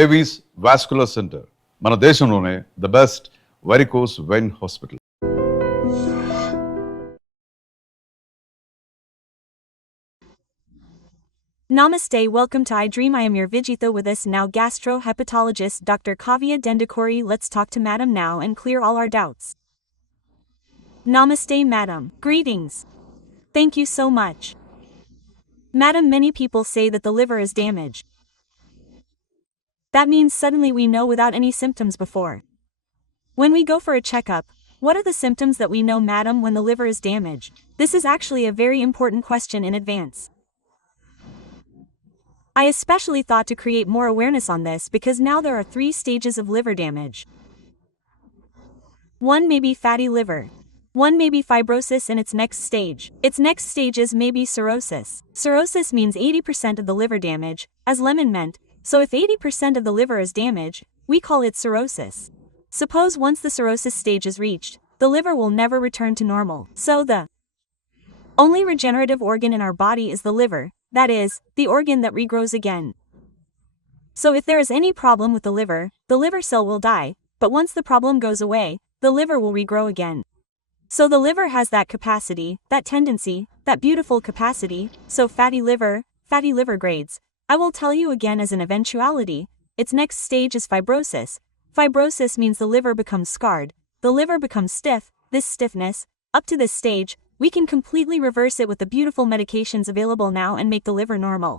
Avis vascular centre మన దేశంలోనే the best varicose vein hospital. Namaste, welcome to iDream. I am your Vijitha with us now gastro-hepatologist Dr. Kavya Dendakuri. Let's talk to Madam now and clear all our doubts. Namaste Madam. Greetings. Thank you so much. Madam, many people say that the liver is damaged. That means suddenly we know without any symptoms before. When we go for a checkup, what are the symptoms that we know, Madam, when the liver is damaged? This is actually a very important question in advance. I especially thought to create more awareness on this because now there are 3 stages of liver damage. 1 may be fatty liver. 1 may be fibrosis in its next stage. Its next stages may be cirrhosis. Cirrhosis means 80% of the liver damage, as lemon meant, so if 80% of the liver is damaged, we call it cirrhosis. Suppose once the cirrhosis stage is reached, the liver will never return to normal. So the only regenerative organ in our body is the liver, that is, the organ that regrows again. So if there is any problem with the liver cell will die, but once the problem goes away, the liver will regrow again. So the liver has that capacity, that tendency, that beautiful capacity, so fatty liver grades. I will tell you again as an eventuality, its next stage is fibrosis. Fibrosis means the liver becomes scarred, the liver becomes stiff. This stiffness, up to this stage, we can completely reverse it with the beautiful medications available now and make the liver normal.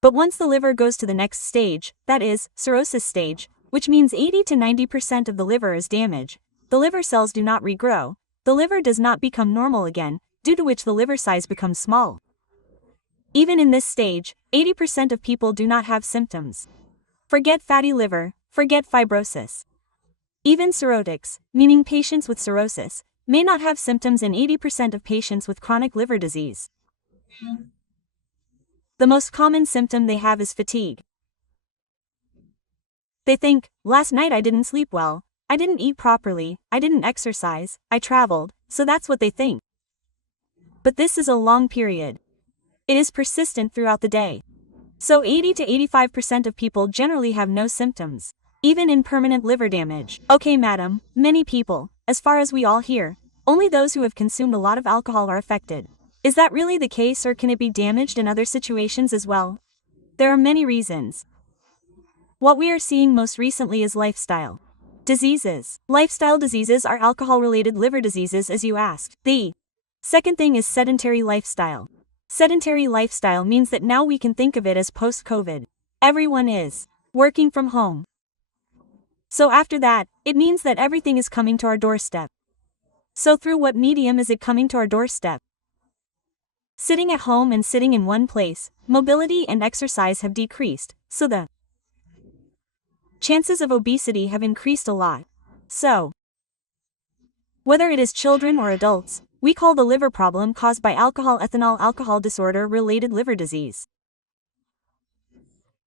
But once the liver goes to the next stage, that is, cirrhosis stage, which means 80 to 90% of the liver is damaged, the liver cells do not regrow, the liver does not become normal again, due to which the liver size becomes small. Even in this stage, 80% of people do not have symptoms. Forget fatty liver, forget fibrosis. Even cirrhotics, meaning patients with cirrhosis, may not have symptoms in 80% of patients with chronic liver disease. The most common symptom they have is fatigue. They think, last night I didn't sleep well, I didn't eat properly, I didn't exercise, I traveled, so that's what they think. But this is a long period. It is persistent throughout the day. So 80 to 85% of people generally have no symptoms, even in permanent liver damage. Okay, Madam, many people, as far as we all hear, only those who have consumed a lot of alcohol are affected. Is that really the case, or can it be damaged in other situations as well? There are many reasons. What we are seeing most recently is lifestyle diseases. Lifestyle diseases are alcohol-related liver diseases, as you asked. The second thing is sedentary lifestyle. Sedentary lifestyle means that now we can think of it as post-COVID. Everyone is working from home. So after that, it means that everything is coming to our doorstep. So through what medium is it coming to our doorstep? Sitting at home and sitting in one place, mobility and exercise have decreased, so the chances of obesity have increased a lot. So, whether it is children or adults, we call the liver problem caused by alcohol disorder-related liver disease.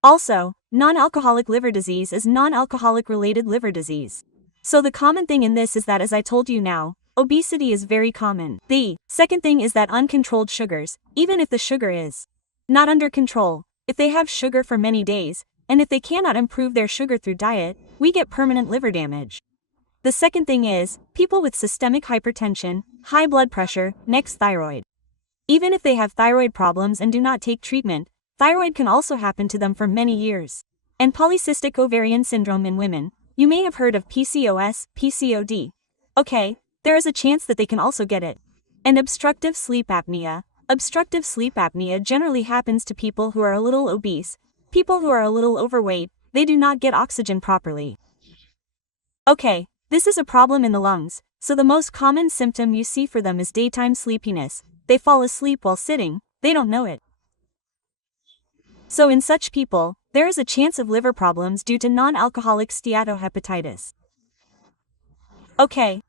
Also, non-alcoholic liver disease is non-alcoholic related liver disease. So the common thing in this is that, as I told you now, obesity is very common. The second thing is that uncontrolled sugars, even if the sugar is not under control, if they have sugar for many days, and if they cannot improve their sugar through diet, we get permanent liver damage. The second thing is, people with systemic hypertension, high blood pressure, next thyroid. Even if they have thyroid problems and do not take treatment, thyroid can also happen to them for many years. And polycystic ovarian syndrome in women, you may have heard of PCOS, PCOD. Okay, there is a chance that they can also get it. And obstructive sleep apnea. Obstructive sleep apnea generally happens to people who are a little obese, people who are a little overweight, they do not get oxygen properly. Okay, this is a problem in the lungs, so the most common symptom you see for them is daytime sleepiness. They fall asleep while sitting, they don't know it. So in such people, there is a chance of liver problems due to non-alcoholic steatohepatitis. Okay.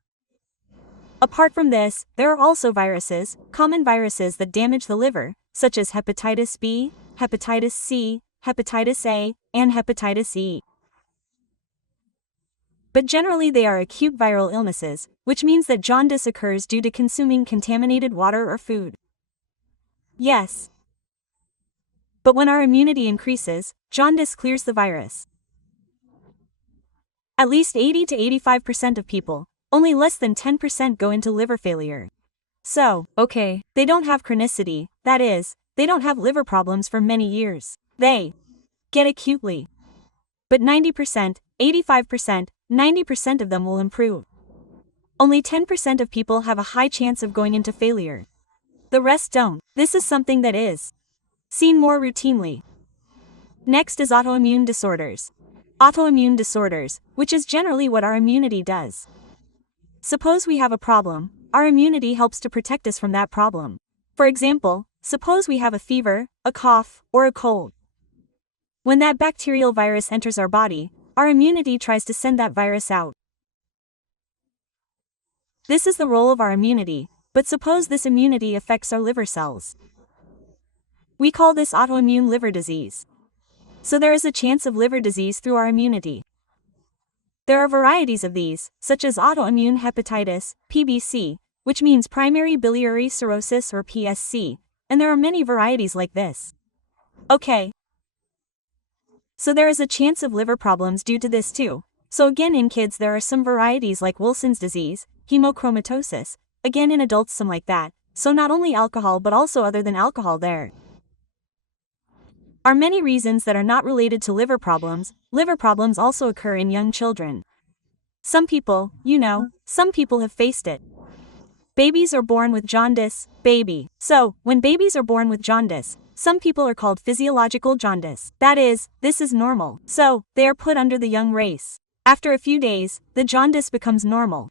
Apart from this, there are also viruses, common viruses that damage the liver, such as hepatitis B, hepatitis C, hepatitis A, and hepatitis E. But generally they are acute viral illnesses, which means that jaundice occurs due to consuming contaminated water or food. Yes. But when our immunity increases, jaundice clears the virus. At least 80 to 85% of people, only less than 10% go into liver failure. So, okay, they don't have chronicity, that is, they don't have liver problems for many years. They get acutely. But 90%, 85%, 90% of them will improve. Only 10% of people have a high chance of going into failure. The rest don't. This is something that is seen more routinely. Next is autoimmune disorders. Autoimmune disorders, which is generally what our immunity does. Suppose we have a problem, our immunity helps to protect us from that problem. For example, suppose we have a fever, a cough, or a cold. When that bacterial virus enters our body, our immunity tries to send that virus out. This is the role of our immunity, but suppose this immunity affects our liver cells. We call this autoimmune liver disease. So there is a chance of liver disease through our immunity. There are varieties of these, such as autoimmune hepatitis, PBC, which means primary biliary cirrhosis or PSC, and there are many varieties like this. Okay. So there is a chance of liver problems due to this too. So again in kids there are some varieties like Wilson's disease, hemochromatosis, again in adults some like that, so not only alcohol but also other than alcohol there are many reasons that are not related to liver problems. Liver problems also occur in young children. Some people, some people have faced it. Babies are born with jaundice, baby. So, when babies are born with jaundice, some people are called physiological jaundice. That is, this is normal. So, they are put under the young race. After a few days, the jaundice becomes normal.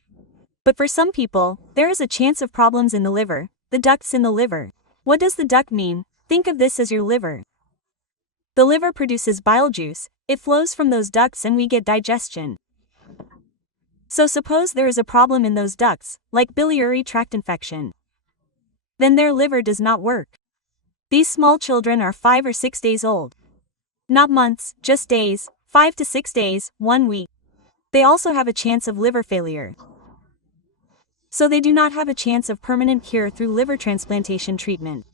But for some people, there is a chance of problems in the liver, the ducts in the liver. What does the duct mean? Think of this as your liver. The liver produces bile juice, it flows from those ducts and we get digestion. So suppose there is a problem in those ducts, like biliary tract infection. Then their liver does not work. These small children are 5 or 6 days old. Not months, just days, 5 to 6 days, 1 week. They also have a chance of liver failure. So they do not have a chance of permanent cure through liver transplantation treatment.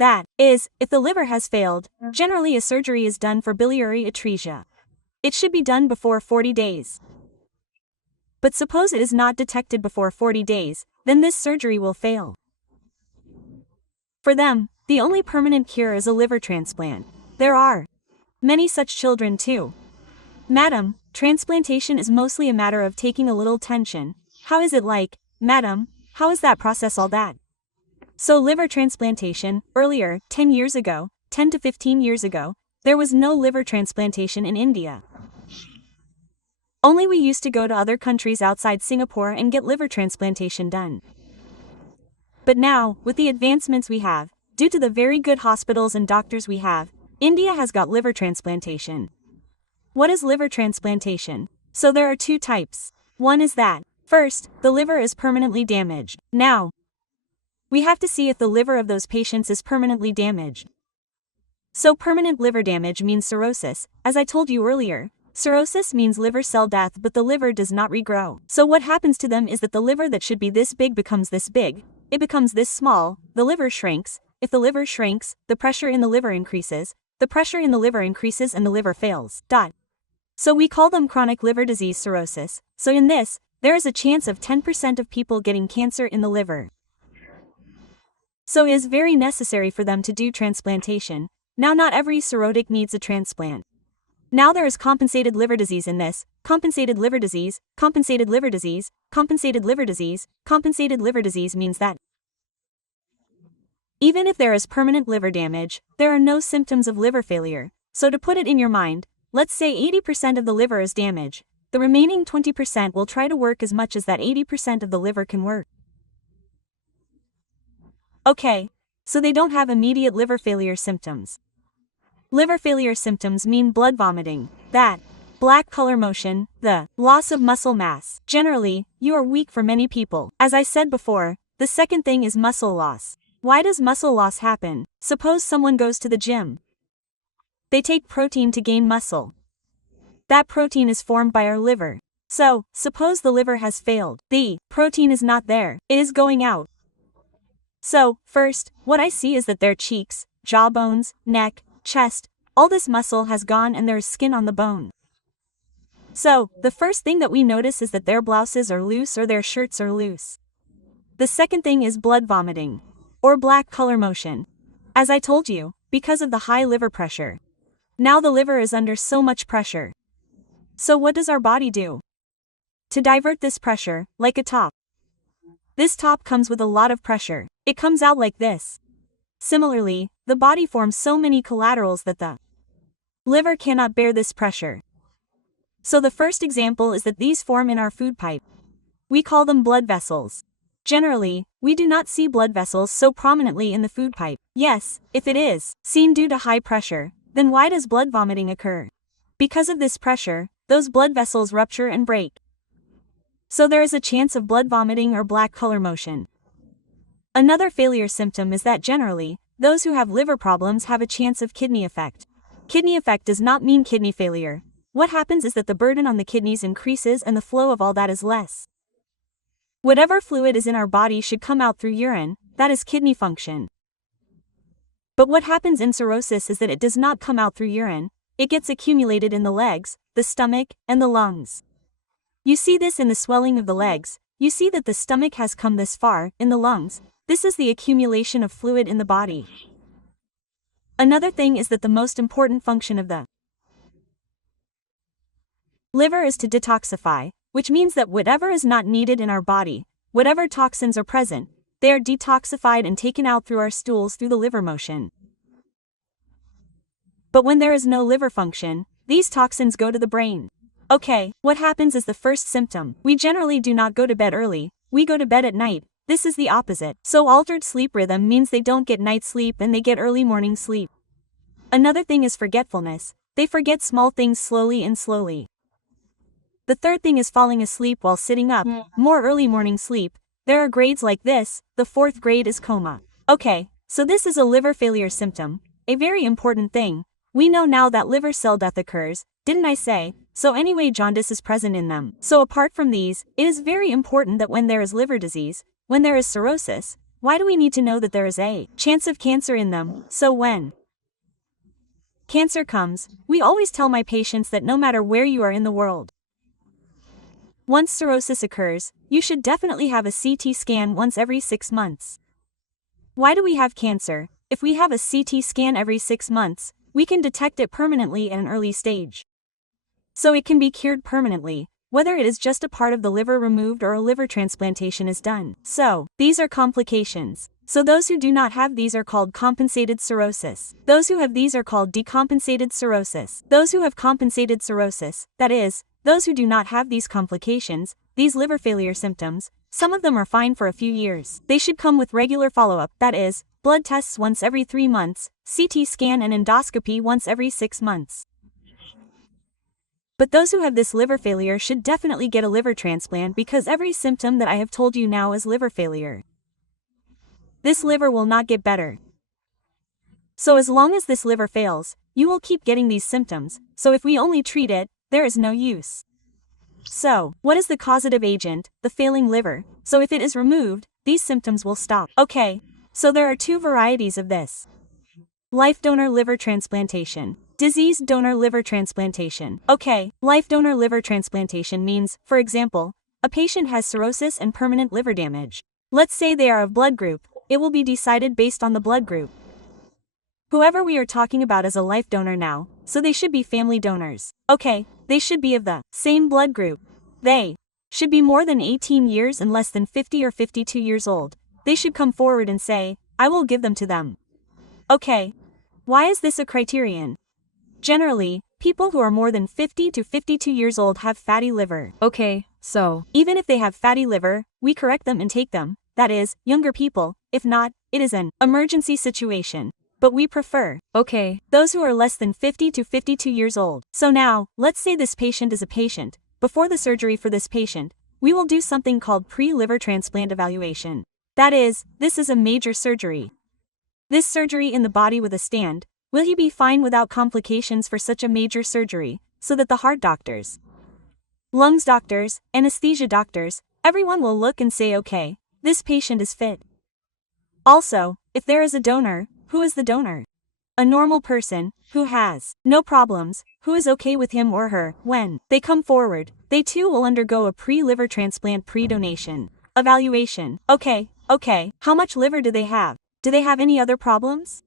That is, if the liver has failed, generally a surgery is done for biliary atresia. It should be done before 40 days. But suppose it is not detected before 40 days, then this surgery will fail. For them, the only permanent cure is a liver transplant. There are many such children too. Madam, transplantation is mostly a matter of taking a little tension. How is it like, madam, how is that process all that? So liver transplantation, earlier, 10 years ago, 10 to 15 years ago, there was no liver transplantation in India. Only we used to go to other countries outside Singapore and get liver transplantation done. But now, with the advancements we have, due to the very good hospitals and doctors we have, India has got liver transplantation. What is liver transplantation? So there are two types. One is that, first, the liver is permanently damaged. Now, we have to see if the liver of those patients is permanently damaged. So permanent liver damage means cirrhosis, as I told you earlier. Cirrhosis means liver cell death but the liver does not regrow. So what happens to them is that the liver that should be this big becomes this big, it becomes this small, the liver shrinks. If the liver shrinks, the pressure in the liver increases, the pressure in the liver increases and the liver fails. So we call them chronic liver disease cirrhosis. So in this, there is a chance of 10% of people getting cancer in the liver. So it is very necessary for them to do transplantation. Now not every cirrhotic needs a transplant. Now there is compensated liver disease in this, compensated liver disease, compensated liver disease, compensated liver disease. Compensated liver disease means that even if there is permanent liver damage, there are no symptoms of liver failure. So to put it in your mind, let's say 80% of the liver is damaged. The remaining 20% will try to work as much as that 80% of the liver can work. Okay, so they don't have immediate liver failure symptoms. Liver failure symptoms mean blood vomiting, that black color motion, the loss of muscle mass. Generally, you are weak for many people. As I said before, the second thing is muscle loss. Why does muscle loss happen? Suppose someone goes to the gym. They take protein to gain muscle. That protein is formed by our liver. So, suppose the liver has failed. The protein is not there, it is going out. So, first, what I see is that their cheeks, jawbones, neck, chest, all this muscle has gone and there is skin on the bone. So, the first thing that we notice is that their blouses are loose or their shirts are loose. The second thing is blood vomiting, or black color motion. As I told you, because of the high liver pressure. Now the liver is under so much pressure. So what does our body do? To divert this pressure, like a top. This top comes with a lot of pressure. It comes out like this. Similarly, the body forms so many collaterals that the liver cannot bear this pressure. So the first example is that these form in our food pipe. We call them blood vessels. Generally, we do not see blood vessels so prominently in the food pipe. Yes, if it is seen due to high pressure, then why does blood vomiting occur? Because of this pressure, those blood vessels rupture and break. So there is a chance of blood vomiting or black color motion. Another failure symptom is that generally, those who have liver problems have a chance of kidney effect. Kidney effect does not mean kidney failure. What happens is that the burden on the kidneys increases and the flow of all that is less. Whatever fluid is in our body should come out through urine, that is kidney function. But what happens in cirrhosis is that it does not come out through urine, it gets accumulated in the legs, the stomach, and the lungs. You see this in the swelling of the legs, you see that the stomach has come this far, in the lungs, this is the accumulation of fluid in the body. Another thing is that the most important function of the liver is to detoxify, which means that whatever is not needed in our body, whatever toxins are present, they are detoxified and taken out through our stools through the liver motion. But when there is no liver function, these toxins go to the brain. Okay, what happens is the first symptom. We generally do not go to bed early, we go to bed at night. This is the opposite. So altered sleep rhythm means they don't get night sleep and they get early morning sleep. Another thing is forgetfulness. They forget small things slowly and slowly. The third thing is falling asleep while sitting up, more early morning sleep. There are grades like this, the fourth grade is coma. Okay, so this is a liver failure symptom, a very important thing. We know now that liver cell death occurs, didn't I say? So anyway, jaundice is present in them. So apart from these, it is very important that when there is liver disease, when there is cirrhosis, why do we need to know that there is a chance of cancer in them? So when cancer comes, we always tell my patients that no matter where you are in the world, once cirrhosis occurs, you should definitely have a CT scan once every 6 months. Why do we have cancer? If we have a CT scan every 6 months, we can detect it permanently at an early stage. So it can be cured permanently, whether it is just a part of the liver removed or a liver transplantation is done. So, these are complications. So those who do not have these are called compensated cirrhosis. Those who have these are called decompensated cirrhosis. Those who have compensated cirrhosis, that is, those who do not have these complications, these liver failure symptoms, some of them are fine for a few years. They should come with regular follow-up, that is, blood tests once every 3 months, CT scan and endoscopy once every 6 months. But those who have this liver failure should definitely get a liver transplant because every symptom that I have told you now is liver failure. This liver will not get better. So as long as this liver fails, you will keep getting these symptoms, so if we only treat it, there is no use. So, what is the causative agent, the failing liver? So if it is removed, these symptoms will stop. Okay, so there are 2 varieties of this. Life donor liver transplantation. Diseased donor liver transplantation. Okay, life donor liver transplantation means, for example, a patient has cirrhosis and permanent liver damage. Let's say they are of blood group, it will be decided based on the blood group. Whoever we are talking about is a life donor now, so they should be family donors. Okay, they should be of the same blood group. They should be more than 18 years and less than 50 or 52 years old. They should come forward and say, I will give them to them. Okay, why is this a criterion? Generally, people who are more than 50 to 52 years old have fatty liver. Okay, so even if they have fatty liver, we correct them and take them, that is, younger people. If not, it is an emergency situation. But we prefer, okay, those who are less than 50 to 52 years old. So now, let's say this patient is a patient. Before the surgery for this patient, we will do something called pre-liver transplant evaluation. That is, this is a major surgery. This surgery in the body with a stand, will he be fine without complications for such a major surgery, so that the heart doctors, lungs doctors, anesthesia doctors, everyone will look and say okay, this patient is fit. Also, if there is a donor, who is the donor? A normal person, who has no problems, who is okay with him or her, when they come forward, they too will undergo a pre-liver transplant pre-donation evaluation. Okay, how much liver do they have? Do they have any other problems?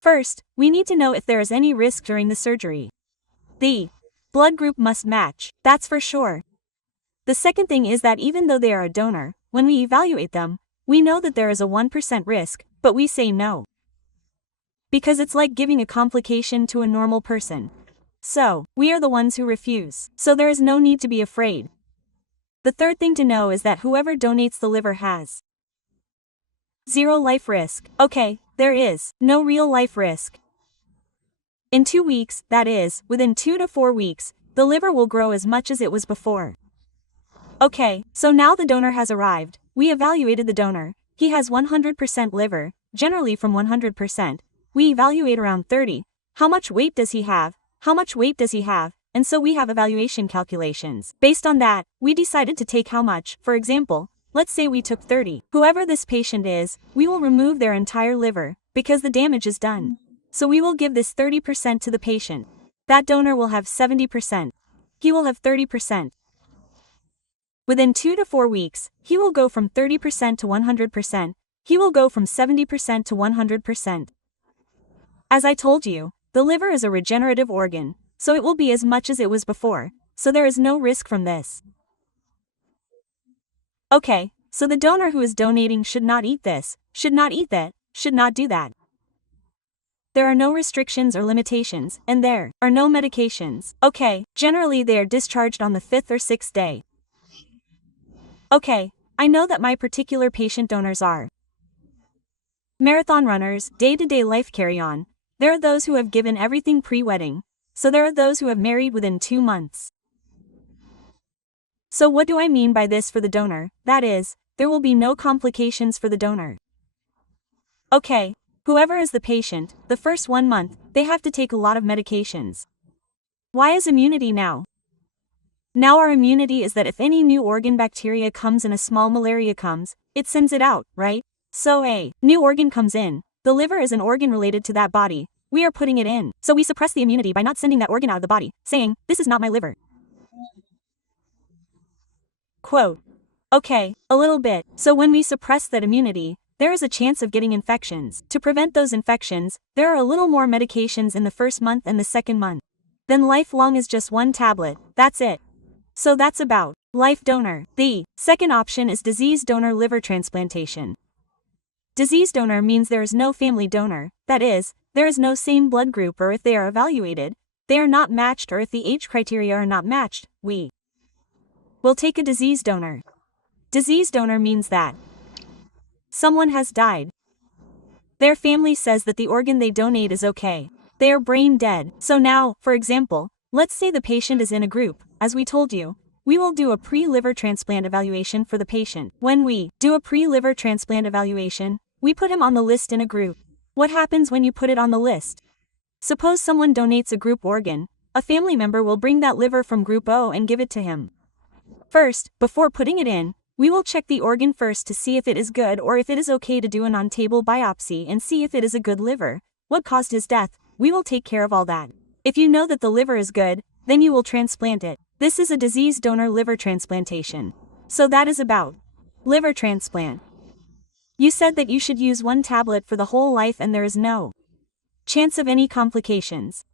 First, we need to know if there is any risk during the surgery. The blood group must match, that's for sure. The second thing is that even though they are a donor, when we evaluate them, we know that there is a 1% risk, but we say no. Because it's like giving a complication to a normal person. So, we are the ones who refuse, so there is no need to be afraid. The third thing to know is that whoever donates the liver has zero life risk. Okay, there is no real life risk. In 2 weeks, that is, within 2 to 4 weeks, the liver will grow as much as it was before. Okay, so now the donor has arrived. We evaluated the donor. He has 100% liver, generally from 100%. We evaluate around 30. How much weight does he have? How much weight does he have? And so we have evaluation calculations. Based on that, we decided to take how much. For example, let's say we took 30. Whoever this patient is, we will remove their entire liver, because the damage is done. So we will give this 30% to the patient. That donor will have 70%. He will have 30%. Within 2 to 4 weeks, he will go from 30% to 100%. He will go from 70% to 100%. As I told you, the liver is a regenerative organ, so it will be as much as it was before, so there is no risk from this. Okay, so the donor who is donating should not eat this, should not eat that, should not do that. There are no restrictions or limitations, and there are no medications. Okay, generally they are discharged on the 5th or 6th day. Okay, I know that my particular patient donors are marathon runners, day-to-day life carry-on. There are those who have given everything pre-wedding, so there are those who have married within 2 months. So what do I mean by this for the donor? That is, there will be no complications for the donor. Okay, whoever is the patient, the first 1 month, they have to take a lot of medications. Why is immunity now? Now our immunity is that if any new organ bacteria comes and a small malaria comes, it sends it out, right? So a new organ comes in, the liver is an organ related to that body, we are putting it in. So we suppress the immunity by not sending that organ out of the body, saying, this is not my liver. Quote. Okay, a little bit. So when we suppress that immunity, there is a chance of getting infections. To prevent those infections, there are a little more medications in the first month and the second month. Then lifelong is just 1 tablet, that's it. So that's about life donor. The second option is disease donor liver transplantation. Disease donor means there is no family donor, that is, there is no same blood group, or if they are evaluated, they are not matched, or if the age criteria are not matched, we will take a disease donor. Disease donor means that someone has died. Their family says that the organ they donate is okay. They are brain dead. So now, for example, let's say the patient is in a group, as we told you. We will do a pre-liver transplant evaluation for the patient. When we do a pre-liver transplant evaluation, we put him on the list in a group. What happens when you put it on the list? Suppose someone donates a group organ, a family member will bring that liver from group O and give it to him. First, before putting it in, we will check the organ first to see if it is good or if it is okay to do an on-table biopsy and see if it is a good liver. What caused his death? We will take care of all that. If you know that the liver is good, then you will transplant it. This is a disease donor liver transplantation. So that is about liver transplant. You said that you should use 1 tablet for the whole life and there is no chance of any complications.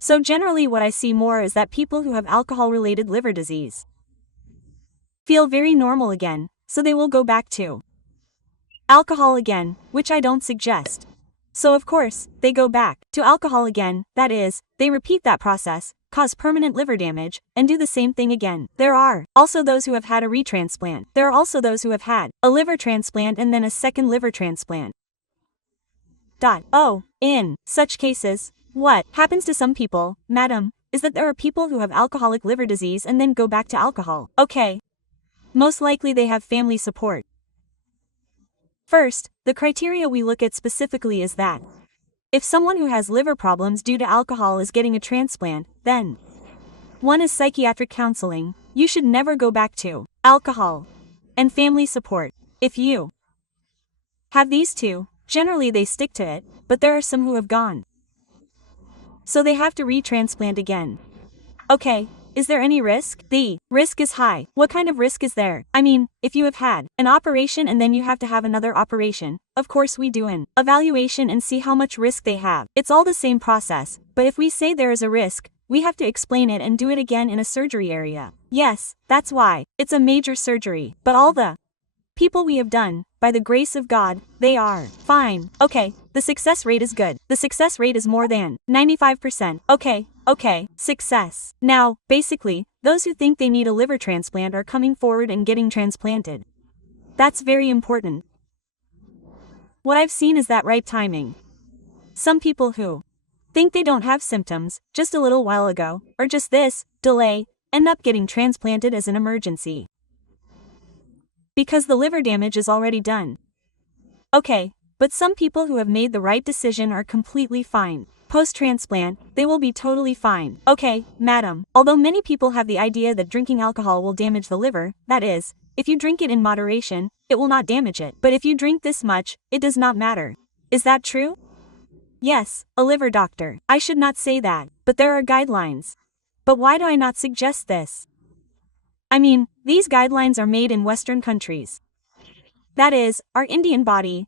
So generally what I see more is that people who have alcohol-related liver disease feel very normal again, so they will go back to alcohol again, which I don't suggest. So of course, they go back to alcohol again, that is, they repeat that process, cause permanent liver damage, and do the same thing again. There are also those who have had a retransplant. There are also those who have had a liver transplant and then a second liver transplant. In such cases, what happens to some people, madam, is that there are people who have alcoholic liver disease and then go back to alcohol. Okay. Most likely they have family support. First, the criteria we look at specifically is that if someone who has liver problems due to alcohol is getting a transplant, then 1 is psychiatric counseling. You should never go back to alcohol. And family support. If you have these 2, generally they stick to it, but there are some who have gone. So they have to retransplant again. Okay, is there any risk? The risk is high. What kind of risk is there? I mean, if you have had an operation and then you have to have another operation, of course we do an evaluation and see how much risk they have. It's all the same process, but if we say there is a risk, we have to explain it and do it again in a surgery area. Yes, that's why. It's a major surgery. But all the people we have done, by the grace of God, they are fine. Okay, the success rate is good. The success rate is more than 95%. Okay, success. Now, basically, those who think they need a liver transplant are coming forward and getting transplanted. That's very important. What I've seen is that right timing. Some people who think they don't have symptoms, just a little while ago, or just this delay, end up getting transplanted as an emergency. Because the liver damage is already done. Okay, but some people who have made the right decision are completely fine. Post-transplant, they will be totally fine. Okay, madam, although many people have the idea that drinking alcohol will damage the liver, that is, if you drink it in moderation, it will not damage it. But if you drink this much, it does not matter. Is that true? Yes, a liver doctor. I should not say that, but there are guidelines. But why do I not suggest this? I mean, these guidelines are made in Western countries. That is, our Indian body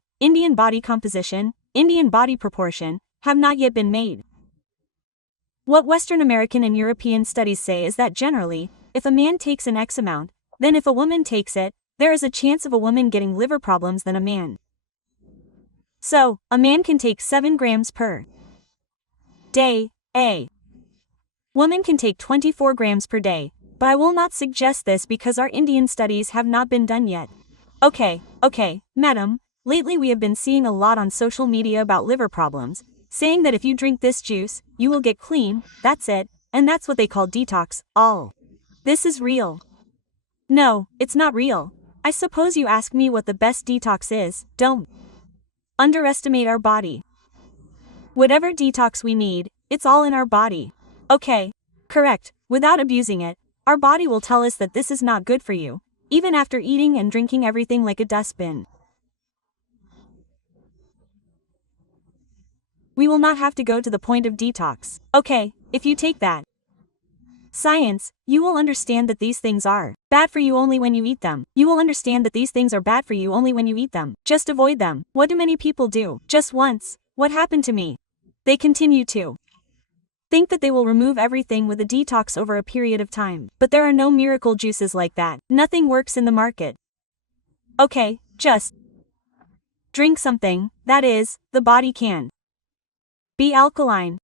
composition, Indian body proportion, have not yet been made. What Western American and European studies say is that generally, if a man takes an X amount, then if a woman takes it, there is a chance of a woman getting liver problems than a man. So, a man can take 7 grams per day, a woman can take 24 grams per day, but I will not suggest this because our Indian studies have not been done yet. Okay, madam, lately we have been seeing a lot on social media about liver problems, saying that if you drink this juice, you will get clean, that's it, and that's what they call detox, all. This is real. No, it's not real. I suppose you ask me what the best detox is. Don't underestimate our body. Whatever detox we need, it's all in our body. Okay, correct, without abusing it, our body will tell us that this is not good for you, even after eating and drinking everything like a dustbin. We will not have to go to the point of detox. Okay, if you take that science, you will understand that these things are bad for you only when you eat them. You will understand that these things are bad for you only when you eat them. Just avoid them. What do many people do? Just once. What happened to me? They continue to think that they will remove everything with a detox over a period of time. But there are no miracle juices like that. Nothing works in the market. Okay, just drink something, that is, the body can be alkaline.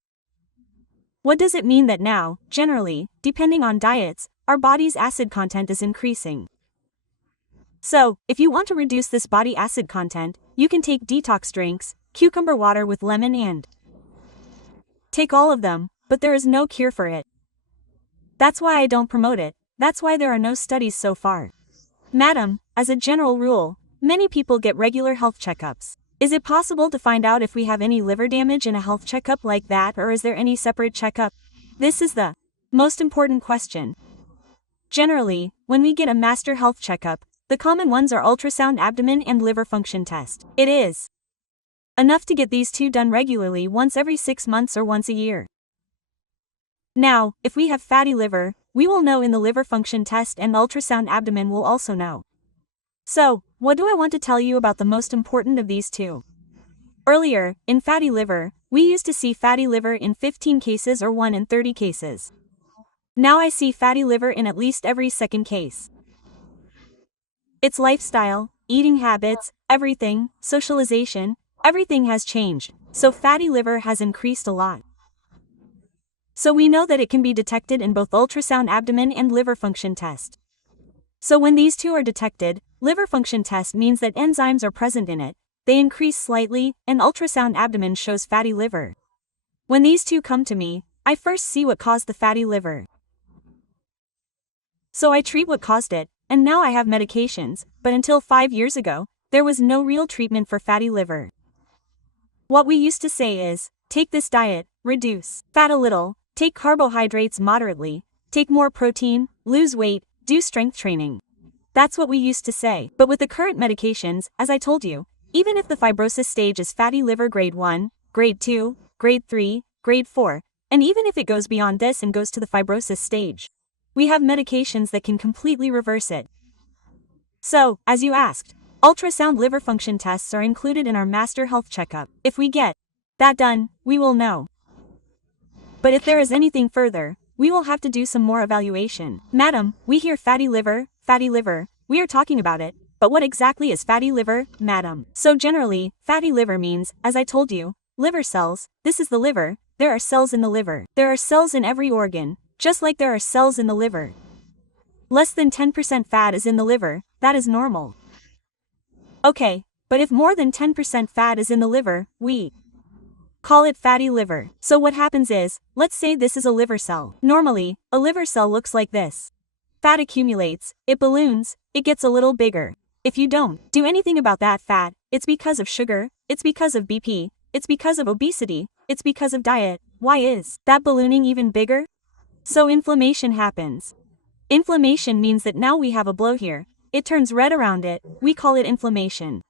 What does it mean that now, generally, depending on diets, our body's acid content is increasing? So, if you want to reduce this body acid content, you can take detox drinks, cucumber water with lemon and take all of them, but there is no cure for it. That's why I don't promote it, that's why there are no studies so far. Madam, as a general rule, many people get regular health checkups. Is it possible to find out if we have any liver damage in a health checkup like that, or is there any separate checkup? This is the most important question. Generally, when we get a master health checkup, the common ones are ultrasound abdomen and liver function test. It is enough to get these two done regularly once every 6 months or once a year. Now, if we have fatty liver, we will know in the liver function test, and ultrasound abdomen will also know. So, what do I want to tell you about the most important of these two? Earlier, in fatty liver, we used to see fatty liver in 15 cases or 1 in 30 cases. Now I see fatty liver in at least every second case. It's lifestyle, eating habits, everything, socialization, everything has changed, so fatty liver has increased a lot. So we know that it can be detected in both ultrasound abdomen and liver function test. So when these two are detected, liver function test means that enzymes are present in it, they increase slightly, and ultrasound abdomen shows fatty liver. When these two come to me, I first see what caused the fatty liver. So I treat what caused it, and now I have medications, but until 5 years ago, there was no real treatment for fatty liver. What we used to say is, take this diet, reduce fat a little, take carbohydrates moderately, take more protein, lose weight, do strength training. That's what we used to say. But with the current medications, as I told you, even if the fibrosis stage is fatty liver grade 1, grade 2, grade 3, grade 4, and even if it goes beyond this and goes to the fibrosis stage, we have medications that can completely reverse it. So, as you asked, ultrasound liver function tests are included in our master health checkup. If we get that done, we will know. But if there is anything further, we will have to do some more evaluation. Madam, we hear fatty liver, we are talking about it, but what exactly is fatty liver, madam? So generally, fatty liver means, as I told you, liver cells, this is the liver, there are cells in the liver. There are cells in every organ, just like there are cells in the liver. Less than 10% fat is in the liver, that is normal. Okay, but if more than 10% fat is in the liver, we call it fatty liver. So what happens is, let's say this is a liver cell. Normally, a liver cell looks like this. Fat accumulates, it balloons, it gets a little bigger. If you don't do anything about that fat, it's because of sugar, it's because of BP, it's because of obesity, it's because of diet. Why is that ballooning even bigger? So inflammation happens. Inflammation means that now we have a blow here. It turns red around it, we call it inflammation.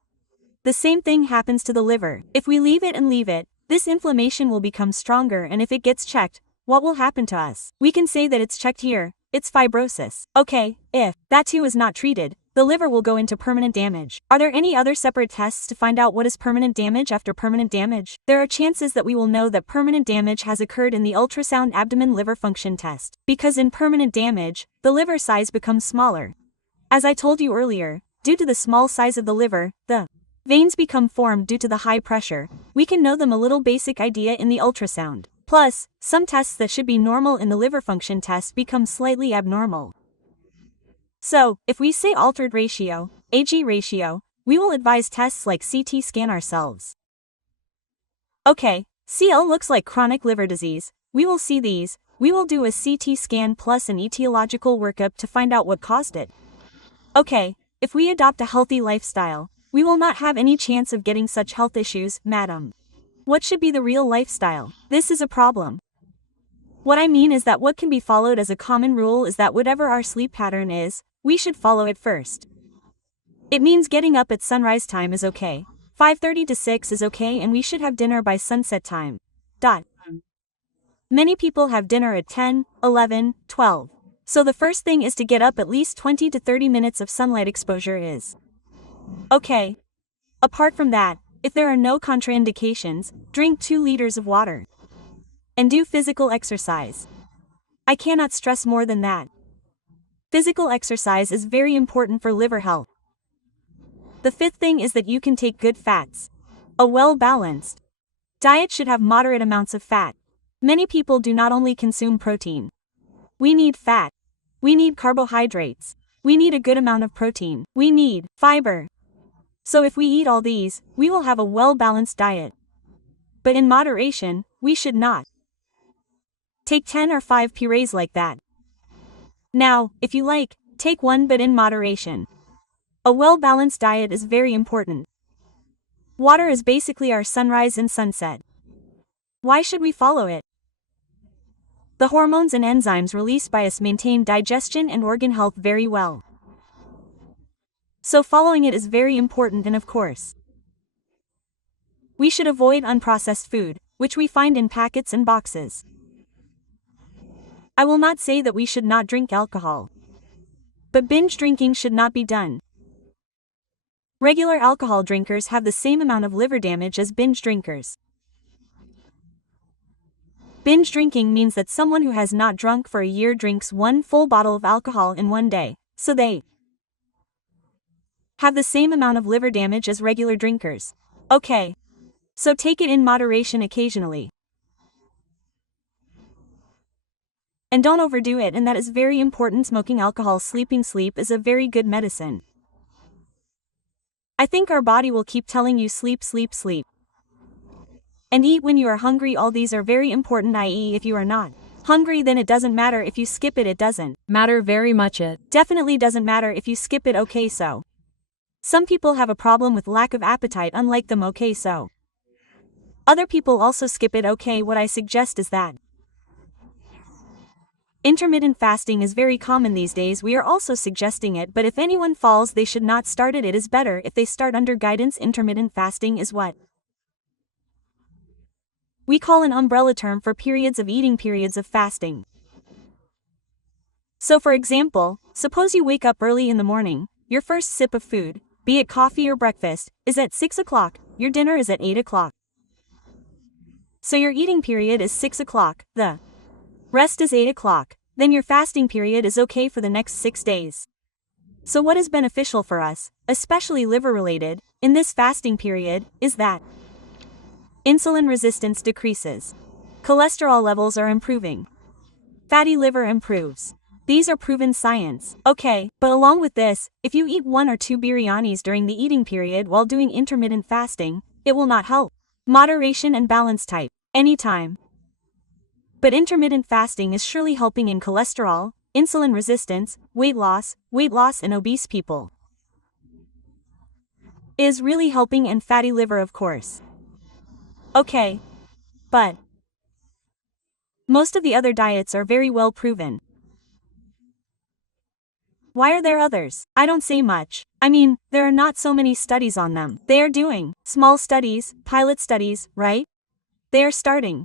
The same thing happens to the liver. If we leave it, this inflammation will become stronger, and if it gets checked, what will happen to us? We can say that it's checked here, it's fibrosis. Okay, if that too is not treated, the liver will go into permanent damage. Are there any other separate tests to find out what is permanent damage after permanent damage? There are chances that we will know that permanent damage has occurred in the ultrasound abdomen liver function test. Because in permanent damage, the liver size becomes smaller. As I told you earlier, due to the small size of the liver, the veins become formed due to the high pressure. We can know them a little basic idea in the ultrasound. Plus, some tests that should be normal in the liver function test become slightly abnormal. So, if we say altered ratio, AG ratio, we will advise tests like CT scan ourselves. Okay, CL looks like chronic liver disease, we will see these, we will do a CT scan plus an etiological workup to find out what caused it. Okay, if we adopt a healthy lifestyle, we will not have any chance of getting such health issues, madam. What should be the real lifestyle? This is a problem. What I mean is that what can be followed as a common rule is that whatever our sleep pattern is, we should follow it first. It means getting up at sunrise time is okay, 5:30 to 6 is okay, and we should have dinner by sunset time. Many people have dinner at 10, 11, 12. So the first thing is to get up at least 20 to 30 minutes of sunlight exposure is okay. Apart from that, if there are no contraindications, drink 2 liters of water. And do physical exercise. I cannot stress more than that. Physical exercise is very important for liver health. The 5th thing is that you can take good fats. A well-balanced diet should have moderate amounts of fat. Many people do not only consume protein. We need fat. We need carbohydrates. We need a good amount of protein. We need fiber. So if we eat all these, we will have a well-balanced diet. But in moderation, we should not take 10 or 5 purees like that. Now, if you like, take 1 but in moderation. A well-balanced diet is very important. Water is basically our sunrise and sunset. Why should we follow it? The hormones and enzymes released by us maintain digestion and organ health very well. So following it is very important, and of course, we should avoid unprocessed food, which we find in packets and boxes. I will not say that we should not drink alcohol. But binge drinking should not be done. Regular alcohol drinkers have the same amount of liver damage as binge drinkers. Binge drinking means that someone who has not drunk for a year drinks 1 full bottle of alcohol in one day, so they have the same amount of liver damage as regular drinkers. Okay. So take it in moderation occasionally. And don't overdo it, and that is very important. Smoking alcohol, sleep is a very good medicine. I think our body will keep telling you sleep. And eat when you are hungry. All these are very important, i.e. if you are not hungry, then it doesn't matter if you skip it, it doesn't matter very much. It definitely doesn't matter if you skip it. Okay, so some people have a problem with lack of appetite, unlike them. Okay, so other people also skip it. Okay, what I suggest is that intermittent fasting is very common these days. We are also suggesting it, but if anyone falls, they should not start it. It is better if they start under guidance. Intermittent fasting is what we call an umbrella term for periods of eating, periods of fasting. So for example, suppose you wake up early in the morning, your first sip of food, be it coffee or breakfast, is at 6 o'clock, your dinner is at 8 o'clock. So your eating period is 6 o'clock, the rest is 8 o'clock, then your fasting period is okay for the next 6 days. So what is beneficial for us, especially liver-related, in this fasting period, is that insulin resistance decreases. Cholesterol levels are improving. Fatty liver improves. These are proven science. Okay, but along with this, if you eat 1 or 2 biryanis during the eating period while doing intermittent fasting, it will not help. Moderation and balance type. Anytime. But intermittent fasting is surely helping in cholesterol, insulin resistance, weight loss in obese people. Is really helping in fatty liver, of course. Okay. But most of the other diets are very well proven. Why are there others? I don't say much. I mean, there are not so many studies on them. They are doing small studies, pilot studies, right? They are starting.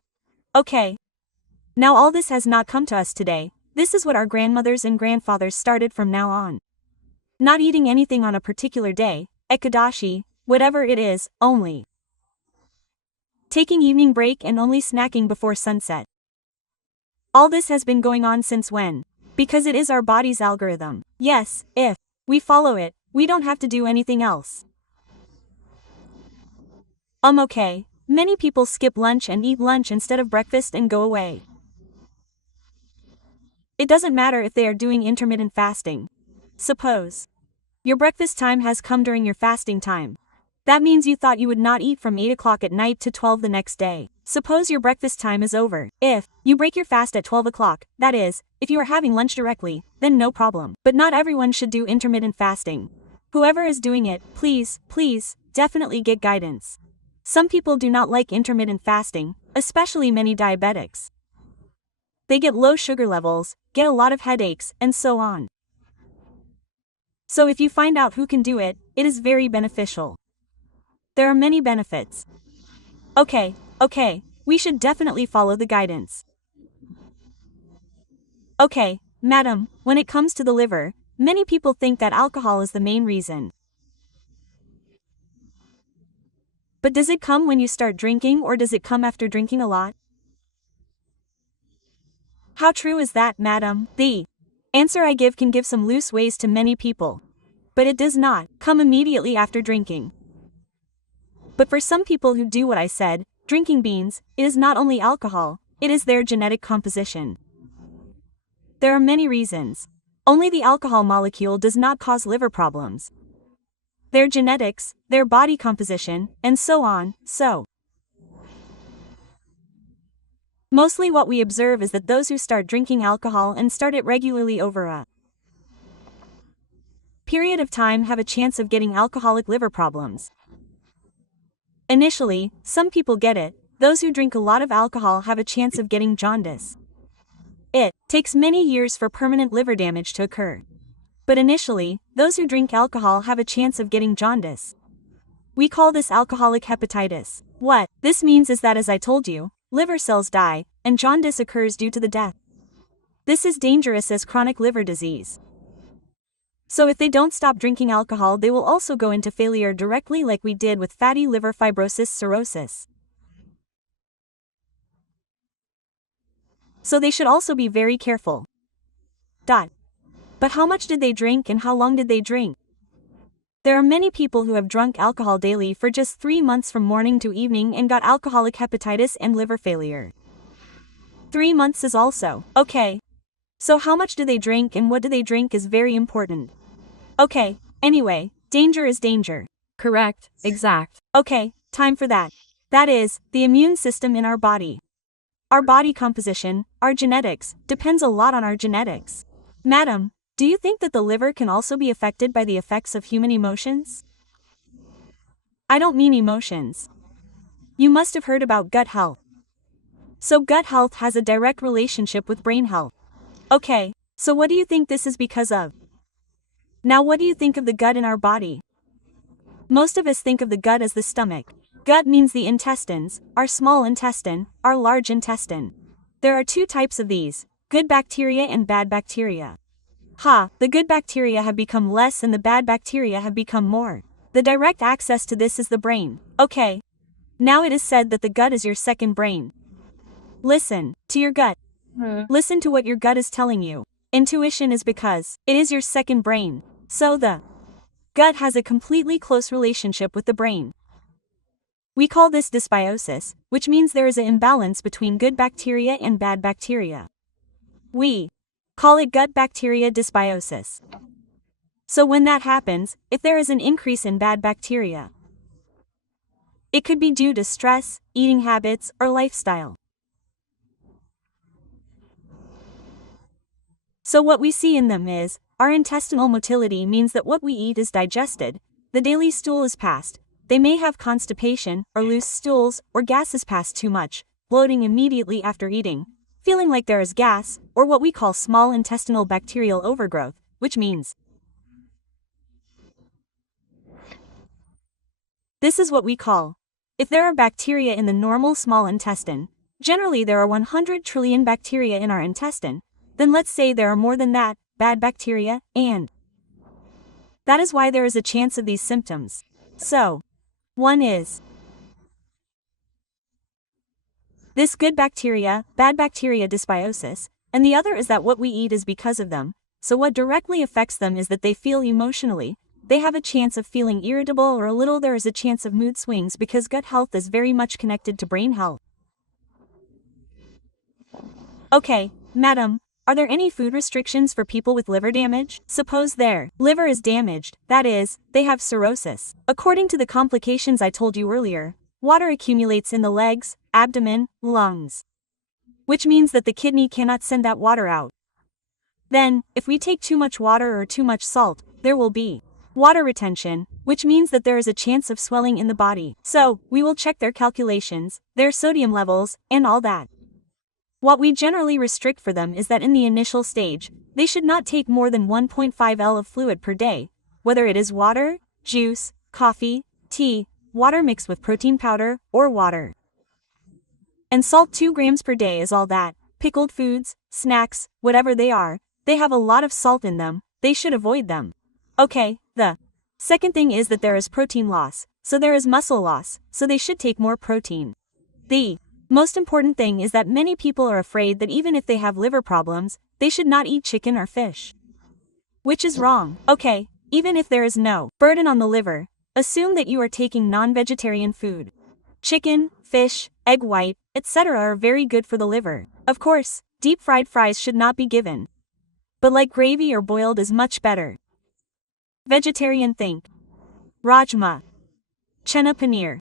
Okay. Now all this has not come to us today. This is what our grandmothers and grandfathers started from now on. Not eating anything on a particular day, ekadashi, whatever it is, only. Taking evening break and only snacking before sunset. All this has been going on since when? Because it is our body's algorithm. Yes, if we follow it, we don't have to do anything else. Okay. Many people skip lunch and eat lunch instead of breakfast and go away. It doesn't matter if they are doing intermittent fasting. Suppose your breakfast time has come during your fasting time. That means you thought you would not eat from 8 o'clock at night to 12 the next day. Suppose your breakfast time is over. If you break your fast at 12 o'clock, that is, if you are having lunch directly, then no problem. But not everyone should do intermittent fasting. Whoever is doing it, please, definitely get guidance. Some people do not like intermittent fasting, especially many diabetics. They get low sugar levels, get a lot of headaches, and so on. So if you find out who can do it, it is very beneficial. There are many benefits. Okay, we should definitely follow the guidance. Okay, madam, when it comes to the liver, many people think that alcohol is the main reason. But does it come when you start drinking or does it come after drinking a lot? How true is that, madam? The answer I give can give some loose ways to many people. But it does not come immediately after drinking. But for some people who do what I said, drinking beans, it is not only alcohol, it is their genetic composition. There are many reasons. Only the alcohol molecule does not cause liver problems. Their genetics, their body composition, and so on, so. Mostly what we observe is that those who start drinking alcohol and start it regularly over a period of time have a chance of getting alcoholic liver problems. Initially, some people get it. Those who drink a lot of alcohol have a chance of getting jaundice. It takes many years for permanent liver damage to occur. But initially, those who drink alcohol have a chance of getting jaundice. We call this alcoholic hepatitis. What this means is that, as I told you, liver cells die, and jaundice occurs due to the death. This is dangerous as chronic liver disease. So if they don't stop drinking alcohol, they will also go into failure directly, like we did with fatty liver fibrosis cirrhosis. So they should also be very careful. But how much did they drink and how long did they drink? There are many people who have drunk alcohol daily for just 3 months from morning to evening and got alcoholic hepatitis and liver failure. 3 months is also okay. So how much do they drink and what do they drink is very important. Okay, anyway, danger is danger. Correct, exact. Okay, time for that. That is, the immune system in our body. Our body composition, our genetics, depends a lot on our genetics. Madam, do you think that the liver can also be affected by the effects of human emotions? I don't mean emotions. You must have heard about gut health. So gut health has a direct relationship with brain health. Okay, so what do you think this is because of? Now what do you think of the gut in our body? Most of us think of the gut as the stomach. Gut means the intestines, our small intestine, our large intestine. There are two types of these, good bacteria and bad bacteria. The good bacteria have become less and the bad bacteria have become more. The direct access to this is the brain. Okay. Now it is said that the gut is your second brain. Listen to your gut. Listen to what your gut is telling you. Intuition is because it is your second brain. So the gut has a completely close relationship with the brain. We call this dysbiosis, which means there is an imbalance between good bacteria and bad bacteria. We call it gut bacteria dysbiosis. So when that happens, if there is an increase in bad bacteria, it could be due to stress, eating habits, or lifestyle. So what we see in them is, our intestinal motility means that what we eat is digested, the daily stool is passed, they may have constipation, or loose stools, or gas is passed too much, bloating immediately after eating, feeling like there is gas, or what we call small intestinal bacterial overgrowth, which means this is what we call. If there are bacteria in the normal small intestine, generally there are 100 trillion bacteria in our intestine, then let's say there are more than that, bad bacteria, and that is why there is a chance of these symptoms. So, one is this good bacteria, bad bacteria dysbiosis, and the other is that what we eat is because of them, so what directly affects them is that they feel emotionally, they have a chance of feeling irritable or a little there is a chance of mood swings because gut health is very much connected to brain health. Okay, madam, are there any food restrictions for people with liver damage? Suppose their liver is damaged, that is, they have cirrhosis. According to the complications I told you earlier, water accumulates in the legs, abdomen, lungs, which means that the kidney cannot send that water out. Then, if we take too much water or too much salt, there will be water retention, which means that there is a chance of swelling in the body. So, we will check their calculations, their sodium levels, and all that. What we generally restrict for them is that in the initial stage, they should not take more than 1.5 L of fluid per day, whether it is water, juice, coffee, tea, water mixed with protein powder, or water. And salt 2 grams per day is all that. Pickled foods, snacks, whatever they are, they have a lot of salt in them, they should avoid them. Okay, the second thing is that there is protein loss, so there is muscle loss, so they should take more protein. The most important thing is that many people are afraid that even if they have liver problems, they should not eat chicken or fish. Which is wrong. Okay, even if there is no burden on the liver, assume that you are taking non-vegetarian food. Chicken, fish, egg white, etc. are very good for the liver. Of course, deep-fried fries should not be given. But like gravy or boiled is much better. Vegetarian think rajma, chana paneer.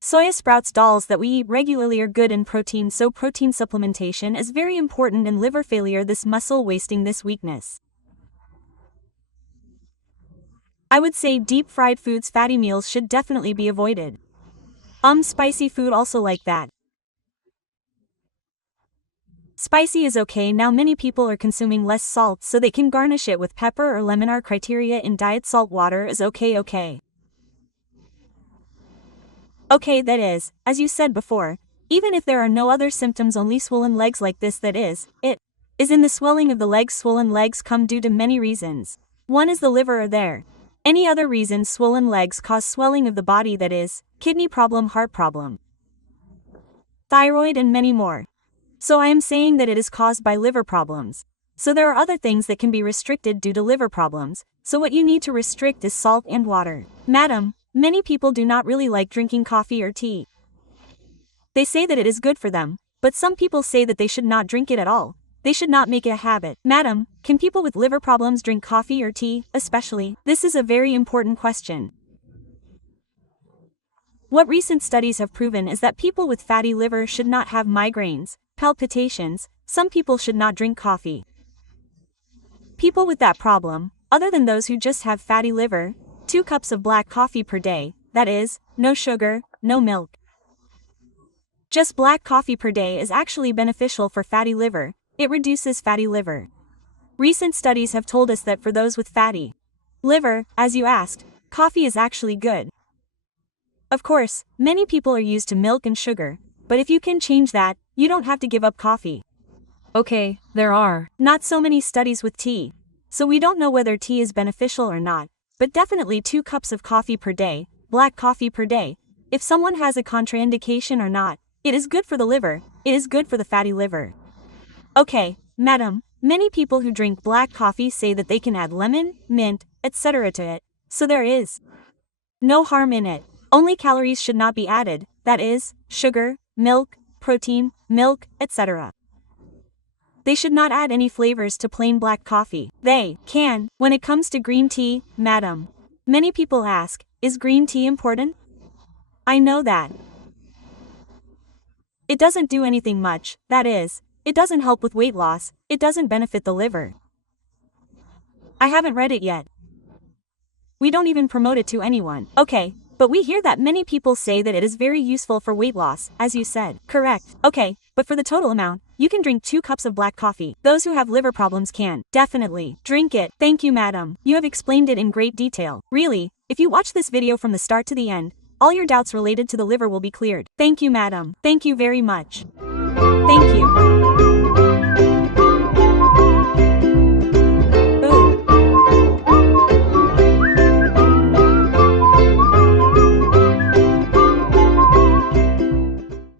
Soya sprouts dals that we eat regularly are good in protein, so protein supplementation is very important in liver failure, this muscle wasting, this weakness. I would say deep-fried foods, fatty meals should definitely be avoided. Spicy food also like that. Spicy is okay now, many people are consuming less salt so they can garnish it with pepper or lemon. Our criteria in diet salt water is okay. Okay, that is, as you said before, even if there are no other symptoms, only swollen legs like this, that is, it is in the swelling of the legs. Swollen legs come due to many reasons. One is the liver or there. Any other reason swollen legs cause swelling of the body, that is, kidney problem, heart problem, thyroid and many more. So I am saying that it is caused by liver problems. So there are other things that can be restricted due to liver problems, so what you need to restrict is salt and water. Madam, many people do not really like drinking coffee or tea. They say that it is good for them, but some people say that they should not drink it at all. They should not make it a habit. Madam, can people with liver problems drink coffee or tea, especially? This is a very important question. What recent studies have proven is that people with fatty liver should not have migraines, palpitations, some people should not drink coffee. People with that problem, other than those who just have fatty liver, 2 cups of black coffee per day, that is, no sugar, no milk. Just black coffee per day is actually beneficial for fatty liver, it reduces fatty liver. Recent studies have told us that for those with fatty liver, as you asked, coffee is actually good. Of course, many people are used to milk and sugar, but if you can change that, you don't have to give up coffee. Okay, there are. Not so many studies with tea. So we don't know whether tea is beneficial or not, but definitely 2 cups of coffee per day, black coffee per day. If someone has a contraindication or not, it is good for the liver, it is good for the fatty liver. Okay, madam, many people who drink black coffee say that they can add lemon, mint, etc. to it, so there is no harm in it. Only calories should not be added, that is, sugar, milk, protein, milk, etc. They should not add any flavors to plain black coffee. They can. When it comes to green tea, madam. Many people ask, is green tea important? I know that. It doesn't do anything much, that is, it doesn't help with weight loss, it doesn't benefit the liver. I haven't read it yet. We don't even promote it to anyone. Okay, but we hear that many people say that it is very useful for weight loss, as you said. Correct. Okay, but for the total amount, you can drink 2 cups of black coffee. Those who have liver problems can. Definitely. Drink it. Thank you, madam. You have explained it in great detail. Really, if you watch this video from the start to the end, all your doubts related to the liver will be cleared. Thank you, madam. Thank you very much. Thank you.